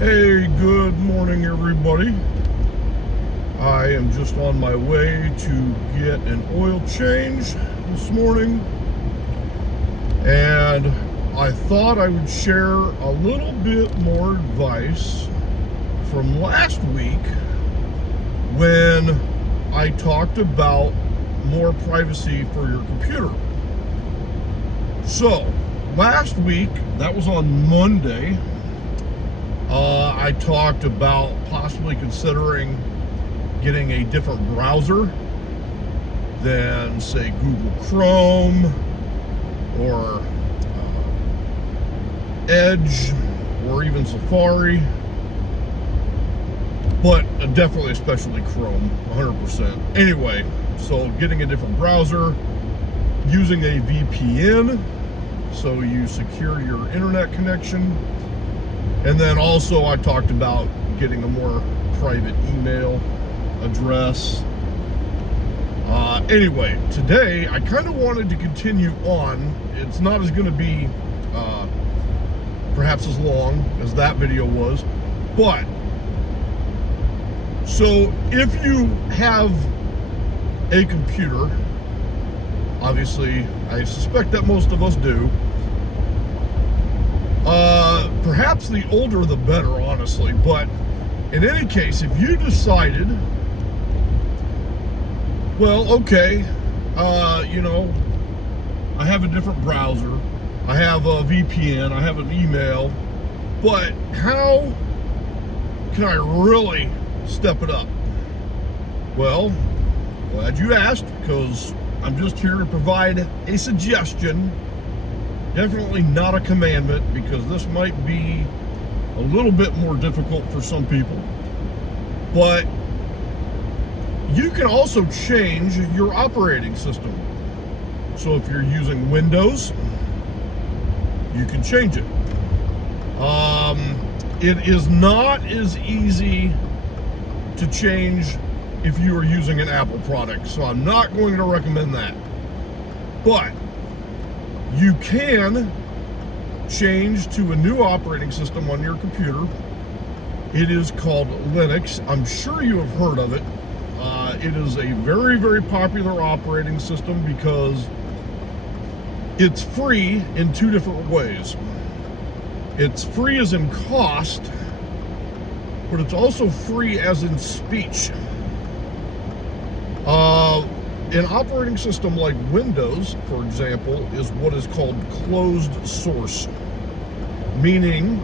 Hey, good morning, everybody. I am just on my way to get an oil change this morning, and I thought I would share a little bit more advice from last week when I talked about more privacy for your computer. So, last week, that was on Monday, I talked about possibly considering getting a different browser than, say, Google Chrome or Edge or even Safari, but definitely especially Chrome, 100%. Anyway, so getting a different browser, using a VPN so you secure your internet connection. And then also I talked about getting a more private email address. Anyway, today I kind of wanted to continue on. It's not as going to be perhaps as long as that video was, but so if you have a computer, obviously I suspect that most of us do, perhaps the older the better, honestly, but in any case, if you decided, well, okay, I have a different browser, I have a VPN, I have an email, but how can I really step it up? Well, glad you asked, because I'm just here to provide a suggestion. Definitely not a commandment, because this might be a little bit more difficult for some people. But you can also change your operating system. So if you're using Windows, you can change it. It is not as easy to change if you are using an Apple product, so I'm not going to recommend that. But you can change to a new operating system on your computer. It is called Linux. I'm sure you have heard of it. It is a very, very popular operating system because it's free in two different ways. It's free as in cost, but it's also free as in speech. An operating system like Windows, for example, is what is called closed source, meaning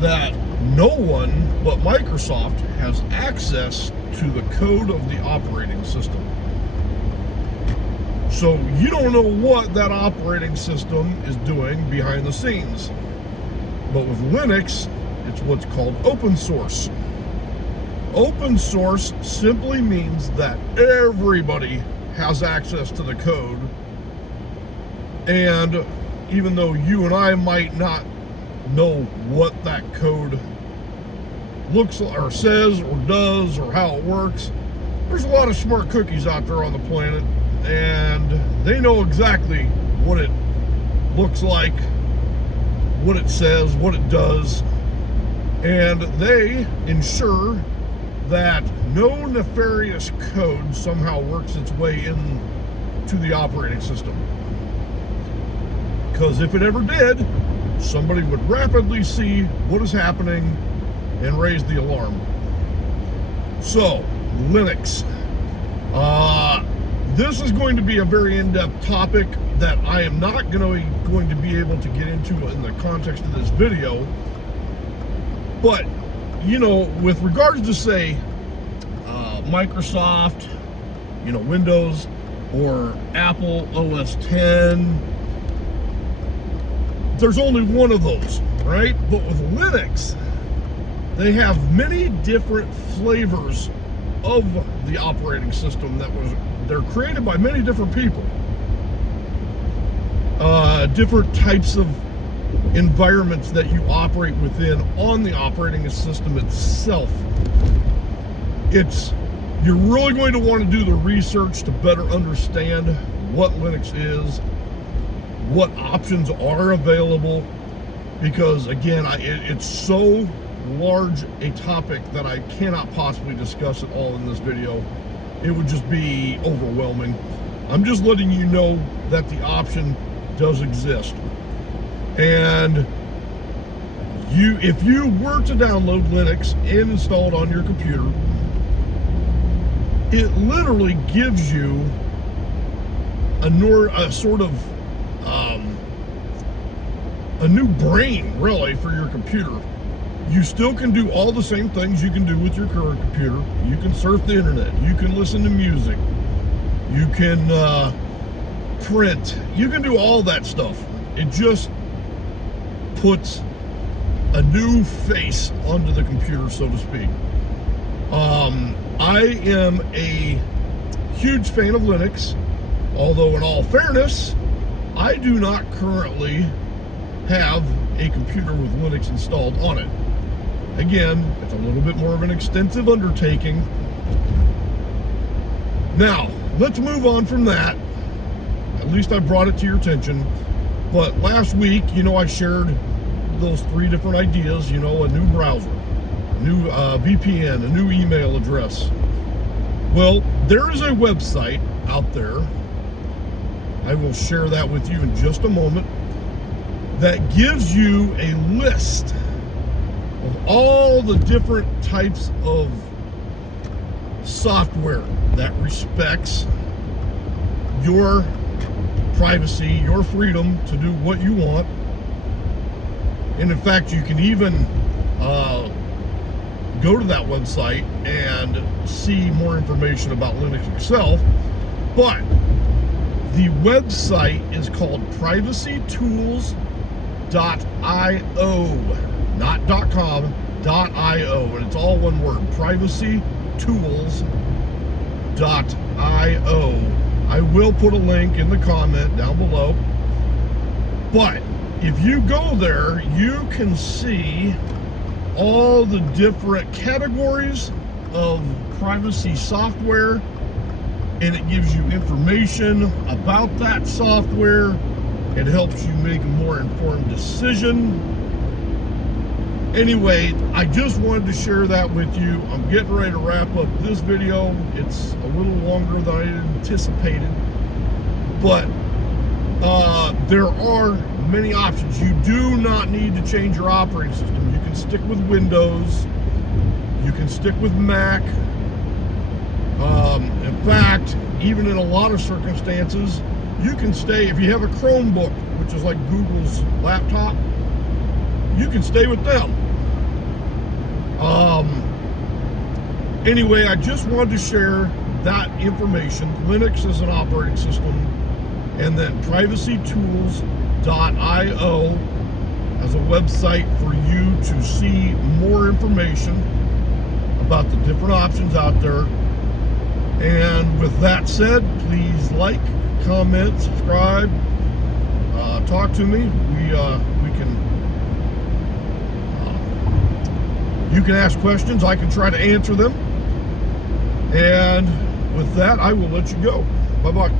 that no one but Microsoft has access to the code of the operating system. So you don't know what that operating system is doing behind the scenes. But with Linux, it's what's called open source. Open source simply means that everybody has access to the code, and even though you and I might not know what that code looks like or says or does or how it works, there's a lot of smart cookies out there on the planet, and they know exactly what it looks like, what it says, what it does, and they ensure that no nefarious code somehow works its way into the operating system. Because if it ever did, somebody would rapidly see what is happening and raise the alarm. So, Linux. This is going to be a very in-depth topic that I am not going to be able to get into in the context of this video. But, with regards to, say, Microsoft, Windows, or Apple OS X, there's only one of those, right? But with Linux, they have many different flavors of the operating system they're created by many different people. Different types of environments that you operate within on the operating system itself. You're really going to want to do the research to better understand what Linux is, what options are available, because again, it's so large a topic that I cannot possibly discuss at all in this video. It would just be overwhelming. I'm just letting you know that the option does exist. And if you were to download Linux and install it on your computer, it literally gives you a sort of a new brain, really, for your computer. You still can do all the same things you can do with your current computer. You can surf the internet. You can listen to music. You can print. You can do all that stuff. It just puts a new face onto the computer, so to speak. I am a huge fan of Linux, although in all fairness, I do not currently have a computer with Linux installed on it. Again, it's a little bit more of an extensive undertaking. Now, let's move on from that. At least I brought it to your attention. But last week, I shared those 3 different ideas, a new browser, a new VPN, a new email address. Well, there is a website out there, I will share that with you in just a moment, that gives you a list of all the different types of software that respects your privacy, your freedom to do what you want. And in fact, you can even go to that website and see more information about Linux itself. But the website is called privacytools.io, not .com, .io, and it's all one word, privacytools.io. I will put a link in the comment down below. But if you go there, you can see all the different categories of privacy software, and it gives you information about that software. It helps you make a more informed decision. Anyway, I just wanted to share that with you. I'm getting ready to wrap up this video. It's a little longer than I anticipated, but there are many options. You do not need to change your operating system. You can stick with Windows. You can stick with Mac. In fact, even in a lot of circumstances, you can stay, if you have a Chromebook, which is like Google's laptop, you can stay with them. Anyway, I just wanted to share that information. Linux is an operating system, and then privacytools.io as a website for you to see more information about the different options out there. And with that said, please like, comment, subscribe, talk to me. You can ask questions. I can try to answer them. And with that, I will let you go. Bye-bye.